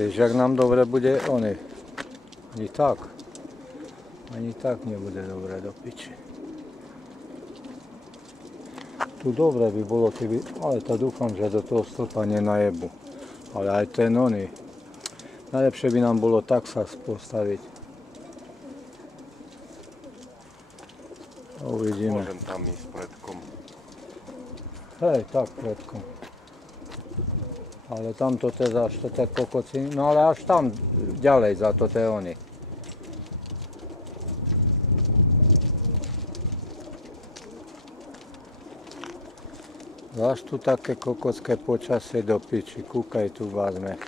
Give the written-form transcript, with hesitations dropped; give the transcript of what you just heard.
Vieš, jak nám dobre bude oni. Ani tak. Ani tak nebude dobre do piči. Tu dobre by bolo, keby, ale to dúfam, že do toho stĺpa nenajebu. Ale aj ten oný. Najlepšie by nám bolo tak sa postaviť. Uvidíme. Môžem tam ísť predkom. Hej, tak predkom. Ale tamto teda, až to tak kokoci, no ale až tam ďalej za to oni. Zvlášť tu také kokocké počasie do piči, kúkaj tu bazme.